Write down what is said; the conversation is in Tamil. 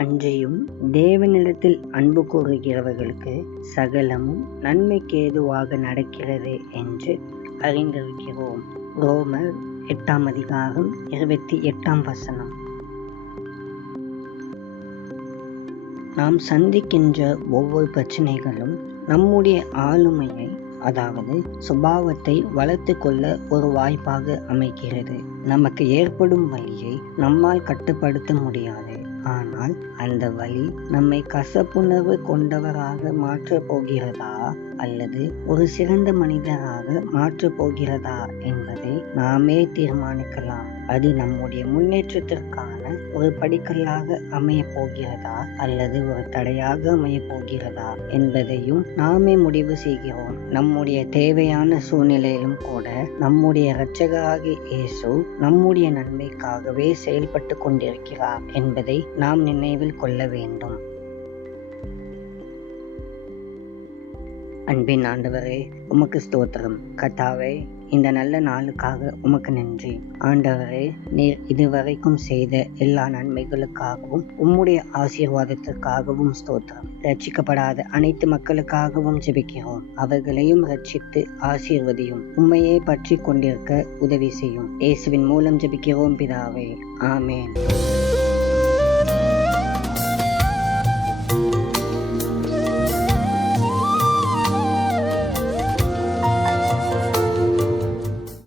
அன்றியும் தேவனிடத்தில் அன்பு கூறுகிறவர்களுக்கு சகலமும் நன்மைக்கு ஏதுவாக நடக்கிறது என்று அறிந்திருக்கிறோம். ரோமர் 8:28. நாம் சந்திக்கின்ற ஒவ்வொரு பிரச்சனைகளும் நம்முடைய ஆளுமையை, அதாவது சுபாவத்தை வளர்த்து கொள்ள ஒரு வாய்ப்பாக அமைகிறது. நமக்கு ஏற்படும் வலியை நம்மால் கட்டுப்படுத்த முடியாது. ஆனால் அந்த வலி நம்மை கசப்புணர்வு கொண்டவராக மாற்றப் போகிறதா அல்லது ஒரு சிறந்த மனிதராக மாற்றப் போகிறதா என்பதை நாமே தீர்மானிக்கலாம். அது நம்முடைய முன்னேற்றத்திற்கான ஒரு படிக்கல்லாக அமைய போகிறதா அல்லது ஒரு தடையாக அமைய போகிறதா என்பதையும் நாமே முடிவு செய்கிறோம். நம்முடைய தேவையான சூழ்நிலையிலும் கூட நம்முடைய இரட்சகராகிய இயேசு நம்முடைய நன்மைக்காகவே செயல்பட்டு கொண்டிருக்கிறார் என்பதை நாம் நினைவில் கொள்ள வேண்டும். அன்பின் ஆண்டவரே, உமக்கு ஸ்தோத்திரம். கர்த்தாவே, இந்த நல்ல நாளுக்காக உமக்கு நன்றி. ஆண்டவரே, நீர் இதுவரைக்கும் செய்த எல்லா நன்மைகளுக்காகவும் உம்முடைய ஆசீர்வாதத்திற்காகவும் ஸ்தோத்திரம். ரட்சிக்கப்படாத அனைத்து மக்களுக்காகவும் ஜெபிக்கிறோம். அவர்களையும் ரட்சித்து ஆசீர்வதியும். உம்மையே பற்றி கொண்டிருக்க உதவி செய்யும். இயேசுவின் மூலம் ஜெபிக்கிறோம் பிதாவே. ஆமென்.